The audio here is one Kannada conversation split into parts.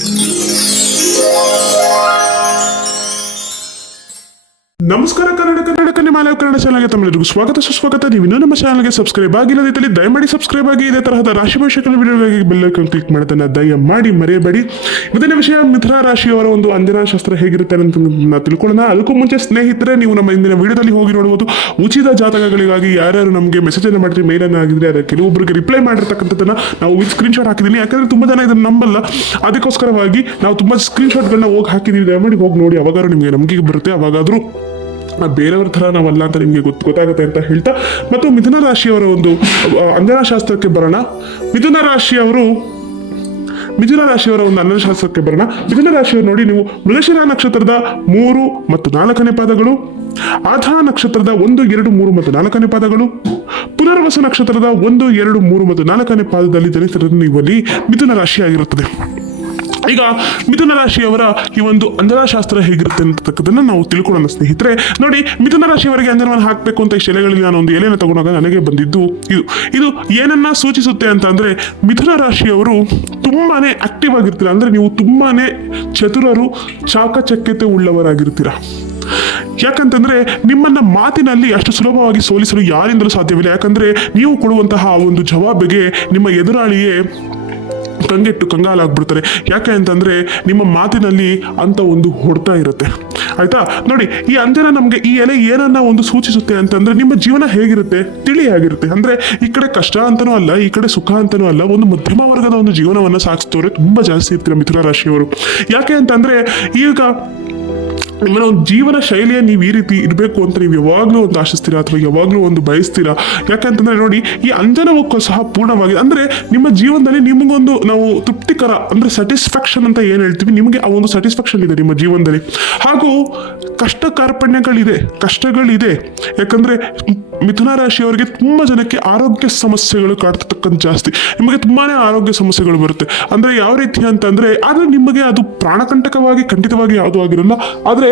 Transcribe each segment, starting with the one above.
Thank you. ನಮಸ್ಕಾರ, ಕನ್ನಡ ಕನ್ನಡ ಕನ್ಯಮಾಲಯ ಕನ್ನಡ ಚಾನಲ್ಗೆ ತಮ್ಮೆಲ್ಲರಿಗೂ ಸ್ವಾಗತ. ಸುಸ್ವಾಗತ. ನೀವು ಇನ್ನೂ ನಮ್ಮ ಚಾನಲ್ಗೆ ಸಬ್ಸ್ಕ್ರೈಬ್ ಆಗಿಲ್ಲದಿದ್ದಲ್ಲಿ ದಯಮಾಡಿ ಸಬ್ಸ್ಕ್ರೈಬ್ ಆಗಿ, ಇದೇ ತರಹದ ರಾಶಿ ಭವಿಷ್ಯಗಳ ವಿಡಿಯೋಗಾಗಿ ಬೆಲ್ ಐಕಾನ್ ಕ್ಲಿಕ್ ಮಾಡೋದನ್ನ ದಯಮಾಡಿ ಮರೆಯಬೇಡಿ. ಇವತ್ತಿನ ವಿಷಯ, ಮಿಥುನ ರಾಶಿಯವರ ಒಂದು ಅಂದಿನ ಶಾಸ್ತ್ರ ಹೇಗಿರುತ್ತೆ ಅಂತ ನಾನು ತಿಳ್ಕೊಳ್ಳೋಣ. ಅದಕ್ಕೂ ಮುಂಚೆ ಸ್ನೇಹಿತರೆ, ನೀವು ನಮ್ಮ ಇಂದಿನ ವಿಡಿಯೋದಲ್ಲಿ ಹೋಗಿ ನೋಡಬಹುದು. ಉಚಿತ ಜಾತಕಗಳಿಗಾಗಿ ಯಾರ್ಯಾರು ನಮಗೆ ಮೆಸೇಜ್ ಅನ್ನು ಮಾಡಿದ್ರೆ ಮೇಲ್ ಅನ್ನು ಆಗಿದ್ರೆ ಅದಕ್ಕೆ ಕೆಲವೊಬ್ಬರಿಗೆ ರಿಪ್ಲೈ ಮಾಡಿರ್ತಕ್ಕಂಥದ್ದನ್ನ ನಾವು ಸ್ಕ್ರೀನ್ ಶಾಟ್ ಹಾಕಿದ್ದೀನಿ ಯಾಕಂದ್ರೆ ತುಂಬಾ ಜನ ಇದನ್ನು ನಂಬಲ್ಲ. ಅದಕ್ಕೋಸ್ಕರವಾಗಿ ನಾವು ತುಂಬಾ ಸ್ಕ್ರೀನ್ ಶಾಟ್ಗಳನ್ನ ಹೋಗಿ ಹಾಕಿದ್ದೀವಿ ದಯಮಾಡಿ ಹೋಗಿ ನೋಡಿ. ಅವಾಗಾದ್ರೂ ನಿಮಗೆ ನಂಬಿಕೆ ಬರುತ್ತೆ. ಅವಾಗಾದ್ರೂ ಆ ಬೇರೆಯವ್ರ ಥರ ನಾವಲ್ಲ ಅಂತ ನಿಮಗೆ ಗೊತ್ತು ಗೊತ್ತಾಗುತ್ತೆ ಅಂತ ಹೇಳ್ತಾ, ಮತ್ತು ಮಿಥುನ ರಾಶಿಯವರ ಒಂದು ಅಂಜನಶಾಸ್ತ್ರಕ್ಕೆ ಶಾಸ್ತ್ರಕ್ಕೆ ಬರೋಣ. ಮಿಥುನ ರಾಶಿಯವರು, ಮಿಥುನ ರಾಶಿಯವರ ಒಂದು ಅನ್ನಶಾಸ್ತ್ರಕ್ಕೆ ಬರೋಣ. ಮಿಥುನ ರಾಶಿಯವರು ನೋಡಿ ನೀವು, ಮೃಗಶಿರ ನಕ್ಷತ್ರದ ಮೂರು ಮತ್ತು ನಾಲ್ಕನೇ ಪಾದಗಳು, ಆಧಾ ನಕ್ಷತ್ರದ ಒಂದು, ಎರಡು, ಮೂರು ಮತ್ತು ನಾಲ್ಕನೇ ಪಾದಗಳು, ಪುನರ್ವಸ ನಕ್ಷತ್ರದ ಒಂದು, ಎರಡು, ಮೂರು ಮತ್ತು ನಾಲ್ಕನೇ ಪಾದದಲ್ಲಿ ಜನಿಸಿರೋದು ನೀವು ಅಲ್ಲಿ ಮಿಥುನ ರಾಶಿಯಾಗಿರುತ್ತದೆ. ಈಗ ಮಿಥುನ ರಾಶಿಯವರ ಈ ಒಂದು ಅಂಜನಾಶಾಸ್ತ್ರ ಹೇಗಿರುತ್ತೆ ಅಂತಕ್ಕದನ್ನ ನಾವು ತಿಳ್ಕೊಳ್ಳೋಣ, ಸ್ನೇಹಿತರೆ. ನೋಡಿ, ಮಿಥುನ ರಾಶಿಯವರಿಗೆ ಅಂಜನವನ್ನು ಹಾಕಬೇಕು ಅಂತ ಈ ಶಿಲೆಗಳಲ್ಲಿ ನಾನು ಒಂದು ಎಲೆಯನ್ನು ತಗೊಂಡಾಗ ನನಗೆ ಬಂದಿದ್ದು ಇದು. ಇದು ಏನನ್ನ ಸೂಚಿಸುತ್ತೆ ಅಂತ ಅಂದ್ರೆ ಮಿಥುನ ರಾಶಿಯವರು ತುಂಬಾನೇ ಆಕ್ಟಿವ್ ಆಗಿರ್ತೀರ. ಅಂದ್ರೆ ನೀವು ತುಂಬಾನೇ ಚತುರರು, ಚಾಕಚಕ್ಯತೆ ಉಳ್ಳವರಾಗಿರ್ತೀರ. ಯಾಕಂತಂದ್ರೆ, ನಿಮ್ಮನ್ನ ಮಾತಿನಲ್ಲಿ ಅಷ್ಟು ಸುಲಭವಾಗಿ ಸೋಲಿಸಲು ಯಾರಿಂದಲೂ ಸಾಧ್ಯವಿಲ್ಲ. ಯಾಕಂದ್ರೆ, ನೀವು ಕೊಡುವಂತಹ ಒಂದು ಜವಾಬಿಗೆ ನಿಮ್ಮ ಎದುರಾಳಿಯೇ ಕಂಗೆಟ್ಟು ಕಂಗಾಲಾಗ್ಬಿಡ್ತಾರೆ ಯಾಕೆ ಅಂತಂದ್ರೆ ನಿಮ್ಮ ಮಾತಿನಲ್ಲಿ ಅಂತ ಒಂದು ಹೊಡ್ತ ಇರುತ್ತೆ. ಆಯ್ತಾ? ನೋಡಿ, ಈ ಅಂಜನ ನಮಗೆ ಈ ಎಲೆ ಏನನ್ನ ಒಂದು ಸೂಚಿಸುತ್ತೆ ಅಂತಂದ್ರೆ ನಿಮ್ಮ ಜೀವನ ಹೇಗಿರುತ್ತೆ? ತಿಳಿಯಾಗಿರುತ್ತೆ ಅಂದ್ರೆ ಈ ಕಡೆ ಕಷ್ಟ ಅಂತನೂ ಅಲ್ಲ, ಈ ಕಡೆ ಸುಖ ಅಂತನೂ ಅಲ್ಲ, ಒಂದು ಮಧ್ಯಮ ವರ್ಗದ ಒಂದು ಜೀವನವನ್ನ ಸಾಗಿಸ್ತವ್ರೆ ತುಂಬಾ ಜಾಸ್ತಿ ಇರ್ತೀರ ಮಿಥುನ ರಾಶಿಯವರು. ಯಾಕೆ ಅಂತಂದ್ರೆ ಈಗ ನಿಮ್ಮನ್ನ ಒಂದು ಜೀವನ ಶೈಲಿಯ ನೀವು ಈ ರೀತಿ ಇರಬೇಕು ಅಂತ ನೀವು ಯಾವಾಗಲೂ ಒಂದು ಆಶಿಸ್ತೀರಾ ಅಥವಾ ಯಾವಾಗಲೂ ಒಂದು ಬಯಸ್ತೀರಾ? ಯಾಕಂತಂದ್ರೆ ನೋಡಿ, ಈ ಅಂಜನವಕ್ಕೂ ಸಹ ಪೂರ್ಣವಾಗಿದೆ ಅಂದ್ರೆ ನಿಮ್ಮ ಜೀವನದಲ್ಲಿ ನಿಮಗೊಂದು ನಾವು ತೃಪ್ತಿಕರ, ಅಂದ್ರೆ ಸ್ಯಾಟಿಸ್ಫ್ಯಾಕ್ಷನ್ ಅಂತ ಏನು ಹೇಳ್ತೀವಿ? ನಿಮಗೆ ಆ ಒಂದು ಸ್ಯಾಟಿಸ್ಫ್ಯಾಕ್ಷನ್ ಇದೆ ನಿಮ್ಮ ಜೀವನದಲ್ಲಿ. ಹಾಗೂ ಕಷ್ಟ ಕಾರ್ಪಣ್ಯಗಳಿದೆ, ಕಷ್ಟಗಳಿದೆ. ಯಾಕಂದ್ರೆ ಮಿಥುನ ರಾಶಿಯವರಿಗೆ ತುಂಬಾ ಜನಕ್ಕೆ ಆರೋಗ್ಯ ಸಮಸ್ಯೆಗಳು ಕಾಡ್ತಕ್ಕಂಥ ಜಾಸ್ತಿ. ನಿಮಗೆ ತುಂಬಾನೇ ಆರೋಗ್ಯ ಸಮಸ್ಯೆಗಳು ಬರುತ್ತೆ. ಅಂದ್ರೆ ಯಾವ ರೀತಿ ಅಂತಂದ್ರೆ, ಆದರೆ ನಿಮಗೆ ಅದು ಪ್ರಾಣಕಂಟಕವಾಗಿ, ಖಂಡಿತವಾಗಿ ಯಾವುದೂ ಆಗಿರಲ್ಲ. ಆದ್ರೆ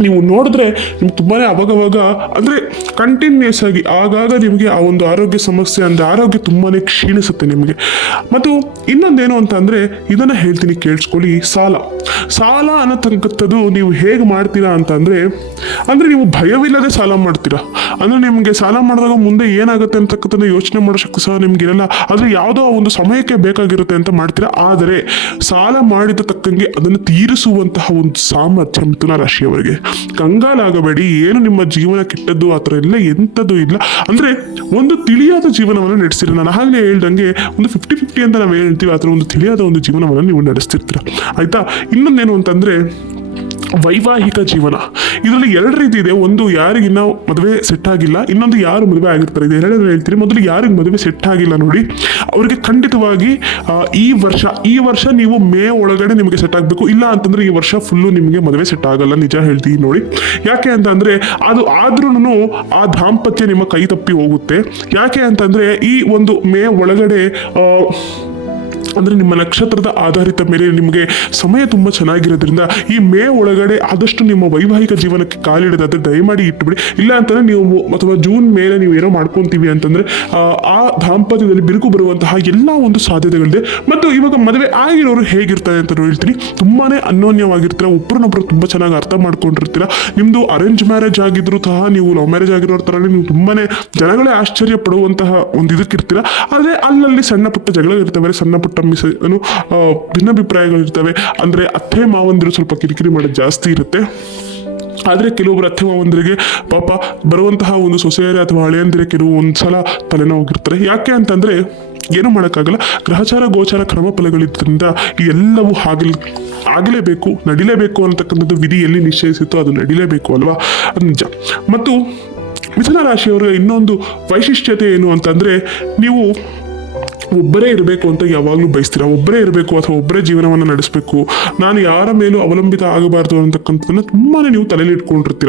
ನೀವು ನೋಡಿದ್ರೆ ನಿಮ್ಗೆ ತುಂಬಾನೇ ಅವಾಗವಾಗ, ಅಂದ್ರೆ ಕಂಟಿನ್ಯೂಸ್ ಆಗಿ ಆಗಾಗ ನಿಮಗೆ ಆ ಒಂದು ಆರೋಗ್ಯ ಸಮಸ್ಯೆ ಅಂದರೆ ಆರೋಗ್ಯ ತುಂಬಾನೇ ಕ್ಷೀಣಿಸುತ್ತೆ ನಿಮಗೆ. ಮತ್ತು ಇನ್ನೊಂದೇನು ಅಂತ ಅಂದ್ರೆ ಇದನ್ನ ಹೇಳ್ತೀನಿ ಕೇಳಿಸ್ಕೊಳ್ಳಿ, ಸಾಲ. ಸಾಲ ಅನ್ನತಕ್ಕಂಥದ್ದು ನೀವು ಹೇಗೆ ಮಾಡ್ತೀರಾ ಅಂತ ಅಂದ್ರೆ ಅಂದ್ರೆ ನೀವು ಭಯವಿಲ್ಲದೆ ಸಾಲ ಮಾಡ್ತೀರಾ. ಅಂದ್ರೆ ನಿಮಗೆ ಸಾಲ ಮಾಡಿದಾಗ ಮುಂದೆ ಏನಾಗುತ್ತೆ ಅಂತಕ್ಕಂಥದ್ದು ಯೋಚನೆ ಮಾಡೋ ಶಕ್ತಿ ಸಹ ನಿಮ್ಗೆ ಇರಲ್ಲ. ಆದರೆ ಯಾವುದೋ ಒಂದು ಸಮಯಕ್ಕೆ ಬೇಕಾಗಿರುತ್ತೆ ಅಂತ ಮಾಡ್ತೀರಾ. ಆದರೆ ಸಾಲ ಮಾಡಿದ ತಕ್ಕಂಗೆ ಅದನ್ನು ತೀರಿಸುವಂತಹ ಒಂದು ಸಾಮರ್ಥ್ಯ ಮಿಥುನ ರಾಶಿಯವರಿಗೆ. ಕಂಗಾಲಾಗಬೇಡಿ. ಏನು ನಿಮ್ಮ ಜೀವನ ಕೆಟ್ಟದ್ದು, ಆ ಥರ ಎಲ್ಲ ಎಂಥದ್ದು ಇಲ್ಲ. ಅಂದ್ರೆ ಒಂದು ತಿಳಿಯಾದ ಜೀವನವನ್ನು ನಡೆಸ್ತೀರ ನಾನು ಆಗಲೇ ಹೇಳ್ದಂಗೆ ಒಂದು ಫಿಫ್ಟಿ ಫಿಫ್ಟಿ ಅಂತ ನಾವು ಹೇಳ್ತೀವಿ, ಆ ಒಂದು ತಿಳಿಯಾದ ಒಂದು ಜೀವನವನ್ನು ನೀವು ನಡೆಸ್ತಿರ್ತೀರ. ಆಯಿತಾ? ಇನ್ನೊಂದೇನು ಅಂತಂದ್ರೆ ವೈವಾಹಿಕ ಜೀವನ. ಇದರಲ್ಲಿ ಎರಡು ರೀತಿ ಇದೆ. ಒಂದು ಯಾರಿಗಿನ್ನ ಮದುವೆ ಸೆಟ್ ಆಗಿಲ್ಲ, ಇನ್ನೊಂದು ಯಾರು ಮದುವೆ ಆಗಿರ್ತಾರೆ. ಇದು ಎರಡನೇ ಹೇಳ್ತೀರಿ ಮೊದಲು ಯಾರಿಗೆ ಮದುವೆ ಸೆಟ್ ಆಗಿಲ್ಲ ನೋಡಿ. ಅವರಿಗೆ ಖಂಡಿತವಾಗಿ ಈ ವರ್ಷ ಈ ವರ್ಷ ನೀವು ಮೇ ಒಳಗಡೆ ನಿಮಗೆ ಸೆಟ್ ಆಗಬೇಕು. ಇಲ್ಲ ಅಂತಂದ್ರೆ ಈ ವರ್ಷ ಫುಲ್ಲು ನಿಮಗೆ ಮದುವೆ ಸೆಟ್ ಆಗಲ್ಲ. ನಿಜ ಹೇಳ್ತೀನಿ ನೋಡಿ. ಯಾಕೆ ಅಂತಂದ್ರೆ ಅದು ಆದ್ರೂ ಆ ದಾಂಪತ್ಯ ನಿಮ್ಮ ಕೈ ತಪ್ಪಿ ಹೋಗುತ್ತೆ. ಯಾಕೆ ಅಂತಂದ್ರೆ, ಈ ಒಂದು ಮೇ ಒಳಗಡೆ ಅಂದ್ರೆ ನಿಮ್ಮ ನಕ್ಷತ್ರದ ಆಧಾರಿತ ಮೇಲೆ ನಿಮಗೆ ಸಮಯ ತುಂಬಾ ಚೆನ್ನಾಗಿರೋದ್ರಿಂದ ಈ ಮೇ ಒಳಗಡೆ ಆದಷ್ಟು ನಿಮ್ಮ ವೈವಾಹಿಕ ಜೀವನಕ್ಕೆ ಕಾಲಿಡೋದಾದ್ರೆ ದಯಮಾಡಿ ಇಟ್ಬಿಡಿ. ಇಲ್ಲ ಅಂತಂದ್ರೆ ನೀವು ಅಥವಾ ಜೂನ್ ಮೇಲೆ ನೀವು ಏನೋ ಮಾಡ್ಕೊಂತೀವಿ ಅಂತಂದ್ರೆ ಆ, ದಾಂಪತ್ಯದಲ್ಲಿ ಬಿರುಕು ಬರುವಂತಹ ಎಲ್ಲ ಒಂದು ಸಾಧ್ಯತೆಗಳಿದೆ. ಮತ್ತು ಇವಾಗ ಮದುವೆ ಆಗಿರೋರು ಹೇಗಿರ್ತಾರೆ ಅಂತ ಹೇಳ್ತೀನಿ. ತುಂಬಾನೇ ಅನ್ಯೋನ್ಯವಾಗಿರ್ತೀರ ಒಬ್ಬರನ್ನೊಬ್ಬರು ತುಂಬಾ ಚೆನ್ನಾಗಿ ಅರ್ಥ ಮಾಡ್ಕೊಂಡಿರ್ತೀರ. ನಿಮ್ಮದು ಅರೇಂಜ್ ಮ್ಯಾರೇಜ್ ಆಗಿದ್ರು ಸಹ ನೀವು ಲವ್ ಮ್ಯಾರೇಜ್ ಆಗಿರೋ ಥರ ನೀವು ತುಂಬಾನೇ ಜನಗಳೇ ಆಶ್ಚರ್ಯ ಪಡುವಂತಹ ಒಂದು ಇದಕ್ಕಿರ್ತೀರ ಆದರೆ ಅಲ್ಲಲ್ಲಿ ಸಣ್ಣ ಪುಟ್ಟ ಜಗಳಿರ್ತವೆ ಸಣ್ಣ ಪುಟ್ಟ ಮಿಸ್ ಏನು ಭಿನ್ನಾಭಿಪ್ರಾಯಗಳಿರ್ತವೆ. ಅಂದ್ರೆ ಅತ್ತೆ ಮಾವಂದಿರು ಸ್ವಲ್ಪ ಕಿರಿಕಿರಿ ಮಾಡೋದು ಜಾಸ್ತಿ ಇರುತ್ತೆ. ಆದರೆ ಕೆಲವೊಬ್ಬರು ಅತ್ತೆ ಮಾವಂದರಿಗೆ ಪಾಪ ಬರುವಂತಹ ಒಂದು ಸೊಸೆಯರೇ ಅಥವಾ ಹಳೆಯಂದಿರೆ ಕೆಲವು ಒಂದ್ಸಲ ತಲೆನೋವಾಗಿರ್ತಾರೆ ಯಾಕೆ ಅಂತಂದ್ರೆ ಏನು ಮಾಡೋಕ್ಕಾಗಲ್ಲ, ಗ್ರಹಚಾರ ಗೋಚಾರ ಕ್ರಮ ಫಲಗಳಿದ್ದರಿಂದ ಎಲ್ಲವೂ ಆಗಲಿ ಆಗಲೇಬೇಕು, ನಡಿಲೇಬೇಕು ಅಂತಕ್ಕಂಥದ್ದು ವಿಧಿ ಎಲ್ಲಿ ನಿಶ್ಚಯಿಸಿತ್ತು ಅದು ನಡಿಲೇಬೇಕು ಅಲ್ವಾ? ಅದು ನಿಜ. ಮತ್ತು ಮಿಥುನ ರಾಶಿಯವರ ಇನ್ನೊಂದು ವೈಶಿಷ್ಟ್ಯತೆ ಏನು ಅಂತಂದ್ರೆ, ನೀವು ಒಬ್ಬರೇ ಇರಬೇಕು ಅಂತ ಯಾವಾಗಲೂ ಬಯಸ್ತೀರಾ? ಒಬ್ಬರೇ ಇರಬೇಕು ಅಥವಾ ಒಬ್ಬರೇ ಜೀವನವನ್ನು ನಡೆಸಬೇಕು? ನಾನು ಯಾರ ಮೇಲೂ ಅವಲಂಬಿತ ಆಗಬಾರ್ದು ಅಂತಕ್ಕಂಥದ್ದನ್ನು ತುಂಬಾ ನೀವು ತಲೆಯಲ್ಲಿ ಇಟ್ಕೊಂಡಿರ್ತೀರ?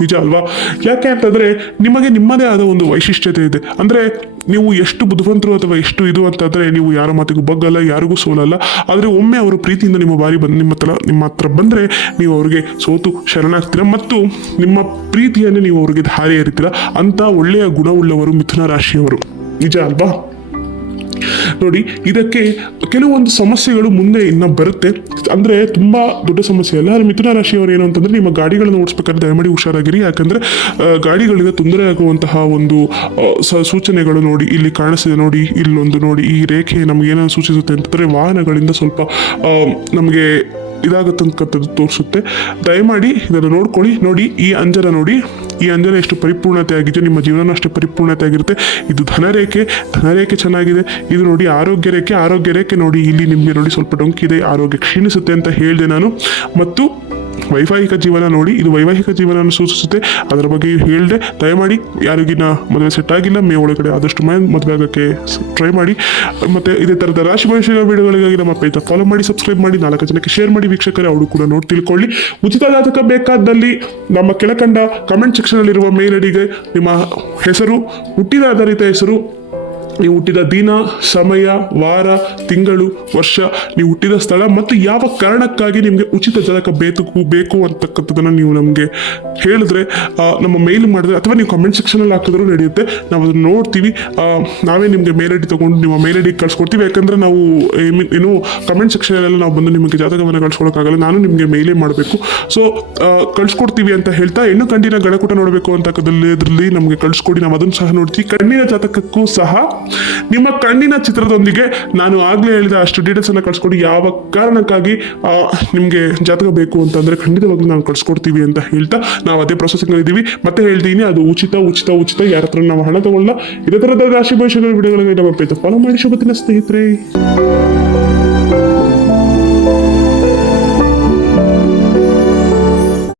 ನಿಜ ಅಲ್ವಾ? ಯಾಕೆ ಅಂತಂದ್ರೆ ನಿಮಗೆ ನಿಮ್ಮದೇ ಆದ ಒಂದು ವೈಶಿಷ್ಟ್ಯತೆ ಇದೆ. ಅಂದ್ರೆ ನೀವು ಎಷ್ಟು ಬುದ್ಧಿವಂತರು ಅಥವಾ ಎಷ್ಟು ಇದು ಅಂತಂದ್ರೆ ನೀವು ಯಾರ ಮಾತಿಗೂ ಬಗ್ಗಲ್ಲ, ಯಾರಿಗೂ ಸೋಲಲ್ಲ. ಆದರೆ ಒಮ್ಮೆ ಅವರು ಪ್ರೀತಿಯಿಂದ ನಿಮ್ಮ ಬಾರಿ ಬಂದು, ನಿಮ್ಮ ತಲ, ನಿಮ್ಮ ಹತ್ರ ಬಂದರೆ ನೀವು ಅವರಿಗೆ ಸೋತು ಶರಣಾಗ್ತೀರ? ಮತ್ತು ನಿಮ್ಮ ಪ್ರೀತಿಯನ್ನು ನೀವು ಅವರಿಗೆ ಹಾರಿ ಎರಿತೀರ ಅಂಥ ಒಳ್ಳೆಯ ಗುಣವುಳ್ಳವರು ಮಿಥುನ ರಾಶಿಯವರು. ನಿಜ ಅಲ್ವಾ? ನೋಡಿ, ಇದಕ್ಕೆ ಕೆಲವೊಂದು ಸಮಸ್ಯೆಗಳು ಮುಂದೆ ಇನ್ನ ಬರುತ್ತೆ. ಅಂದ್ರೆ ತುಂಬಾ ದೊಡ್ಡ ಸಮಸ್ಯೆ ಅಲ್ಲ. ಆದರೆ ಮಿಥುನ ರಾಶಿಯವರು ಏನು ಅಂತಂದ್ರೆ ನಿಮ್ಮ ಗಾಡಿಗಳನ್ನು ಓಡಿಸ್ಬೇಕಾದ್ರೆ ದಯಮಾಡಿ ಹುಷಾರಾಗಿರಿ. ಯಾಕಂದ್ರೆ ಗಾಡಿಗಳಿಂದ ತೊಂದರೆ ಆಗುವಂತಹ ಒಂದು ಸೂಚನೆಗಳು ನೋಡಿ, ಇಲ್ಲಿ ಕಾಣಿಸಿದೆ ನೋಡಿ, ಇಲ್ಲೊಂದು ನೋಡಿ, ಈ ರೇಖೆ ನಮ್ಗೆ ಏನನ್ನು ಸೂಚಿಸುತ್ತೆ ಅಂತಂದ್ರೆ ವಾಹನಗಳಿಂದ ಸ್ವಲ್ಪ ನಮಗೆ ಇದಾಗತ್ತಂತಕ್ಕಂಥದ್ದು ತೋರಿಸುತ್ತೆ. ದಯಮಾಡಿ ಇದನ್ನು ನೋಡ್ಕೊಳ್ಳಿ. ನೋಡಿ, ಈ ಅಂಜನ ನೋಡಿ. ಈ ಅಂಜನ ಎಷ್ಟು ಪರಿಪೂರ್ಣತೆ ಆಗಿದೆಯೋ, ನಿಮ್ಮ ಜೀವನ ಅಷ್ಟು ಪರಿಪೂರ್ಣತೆ ಆಗಿರುತ್ತೆ. ಇದು ಧನರೇಖೆ ಧನರೇಖೆ ಚೆನ್ನಾಗಿದೆ. ಇದು ನೋಡಿ ಆರೋಗ್ಯ ರೇಖೆ ಆರೋಗ್ಯ ರೇಖೆ ನೋಡಿ ಇಲ್ಲಿ ನಿಮಗೆ ನೋಡಿ ಸ್ವಲ್ಪ ಡೊಂಕಿದೆ ಆರೋಗ್ಯ ಕ್ಷೀಣಿಸುತ್ತೆ ಅಂತ ಹೇಳಿದೆ ನಾನು. ಮತ್ತು ವೈವಾಹಿಕ ಜೀವನ ನೋಡಿ, ಇದು ವೈವಾಹಿಕ ಜೀವನ ಸೂಚಿಸುತ್ತೆ. ಅದರ ಬಗ್ಗೆ ಹೇಳಿದೆ, ದಯಮಾಡಿ ಯಾರಿಗಿನ ಮದುವೆ ಸೆಟ್ ಆಗಿಲ್ಲ, ಮೇ ಒಳಗಡೆ ಆದಷ್ಟು ಮೈ ಮದುವೆ ಆಗೋಕ್ಕೆ ಟ್ರೈ ಮಾಡಿ. ಮತ್ತು ಇದೇ ಥರದ ರಾಶಿ ಭವಿಷ್ಯದ ವಿಡಿಯೋಗಳಿಗಾಗಿ ನಮ್ಮ ಪೇಜ್ ಫಾಲೋ ಮಾಡಿ ಸಬ್ಸ್ಕ್ರೈಬ್ ಮಾಡಿ, ನಾಲ್ಕು ಜನಕ್ಕೆ ಶೇರ್ ಮಾಡಿ ವೀಕ್ಷಕರೇ, ಅವರು ಕೂಡ ನೋಡಿ ತಿಳ್ಕೊಳ್ಳಿ. ಉಚಿತ ಜಾತಕ ಬೇಕಾದಲ್ಲಿ ನಮ್ಮ ಕೆಳಕಂಡ ಕಮೆಂಟ್ ಸೆಕ್ಷನಲ್ಲಿರುವ ಮೇಲ್ ಅಡಿಗೆ ನಿಮ್ಮ ಹೆಸರು, ಹುಟ್ಟಿದ ಆಧಾರಿತ ಹೆಸರು ನೀವು ಹುಟ್ಟಿದ ದಿನ, ಸಮಯ, ವಾರ, ತಿಂಗಳು, ವರ್ಷ, ನೀವು ಹುಟ್ಟಿದ ಸ್ಥಳ ಮತ್ತು ಯಾವ ಕಾರಣಕ್ಕಾಗಿ ನಿಮಗೆ ಉಚಿತ ಜಾತಕ ಬೇಕು ಬೇಕು ಅಂತಕ್ಕಂಥದ್ದನ್ನು ನೀವು ನಮಗೆ ಹೇಳಿದ್ರೆ ನಮ್ಮ ಮೇಲ್ ಮಾಡಿದ್ರೆ ಅಥವಾ ನೀವು ಕಮೆಂಟ್ ಸೆಕ್ಷನಲ್ಲಿ ಹಾಕಿದ್ರೂ ನಡೆಯುತ್ತೆ. ನಾವು ಅದನ್ನು ನೋಡ್ತೀವಿ. ನಾವೇ ನಿಮಗೆ ಮೇಲ್ ಐ ಡಿ ತೊಗೊಂಡು ನಿಮ್ಮ ಮೇಲ್ ಐ ಡಿ ಕಳ್ಸ್ಕೊಡ್ತೀವಿ. ಯಾಕಂದರೆ ನಾವು ಏನು ಕಮೆಂಟ್ ಸೆಕ್ಷನಲ್ಲೆಲ್ಲ ನಾವು ಬಂದು ನಿಮಗೆ ಜಾತಕವನ್ನು ಕಳ್ಸ್ಕೊಳಕ್ಕಾಗಲ್ಲ. ನಾನು ನಿಮಗೆ ಮೇಲೇ ಮಾಡಬೇಕು. ಸೊ ಕಳ್ಸ್ಕೊಡ್ತೀವಿ ಅಂತ ಹೇಳ್ತಾ ಹೆಣ್ಣು ಕಂಡಿನ ಗಣಕೂಟ ನೋಡಬೇಕು ಅಂತಕ್ಕದಲ್ಲಿ ನಮಗೆ ಕಳ್ಸ್ಕೊಡಿ. ನಾವು ಅದನ್ನು ಸಹ ನೋಡ್ತೀವಿ. ಕಣ್ಣಿನ ಜಾತಕಕ್ಕೂ ಸಹ ನಿಮ್ಮ ಕಣ್ಣಿನ ಚಿತ್ರದೊಂದಿಗೆ ನಾನು ಆಗಲೇ ಹೇಳಿದ ಅಷ್ಟು ಡೀಟೇಲ್ಸ್ ಅನ್ನ ಕಳ್ಸ್ಕೊಡಿ ಯಾವ ಕಾರಣಕ್ಕಾಗಿ ನಿಮ್ಗೆ ಜಾತಕ ಬೇಕು ಅಂತಂದ್ರೆ ಖಂಡಿತವಾಗ್ಲೂ ನಾವು ಕಳ್ಸ್ಕೊಡ್ತೀವಿ ಅಂತ ಹೇಳ್ತಾ ನಾವು ಅದೇ ಪ್ರೊಸೆಸಿಂಗ್ ಇದ್ದೀವಿ ಮತ್ತೆ ಹೇಳ್ತೀನಿ, ಅದು ಉಚಿತ ಉಚಿತ ಉಚಿತ, ಯಾರ ಹತ್ರ ನಾವು ಹಣ ತಗೊಳ್ಳಲ್ಲ ಇದೇ ತರದ ರಾಶಿ ಭವಿಷ್ಯಗಳ ವಿಡಿಯೋಗಳಿಗೆ ನಮ್ಮ ಫಾಲೋ ಮಾಡಿ. ಶುಭ ಸ್ನೇಹಿತರೆ.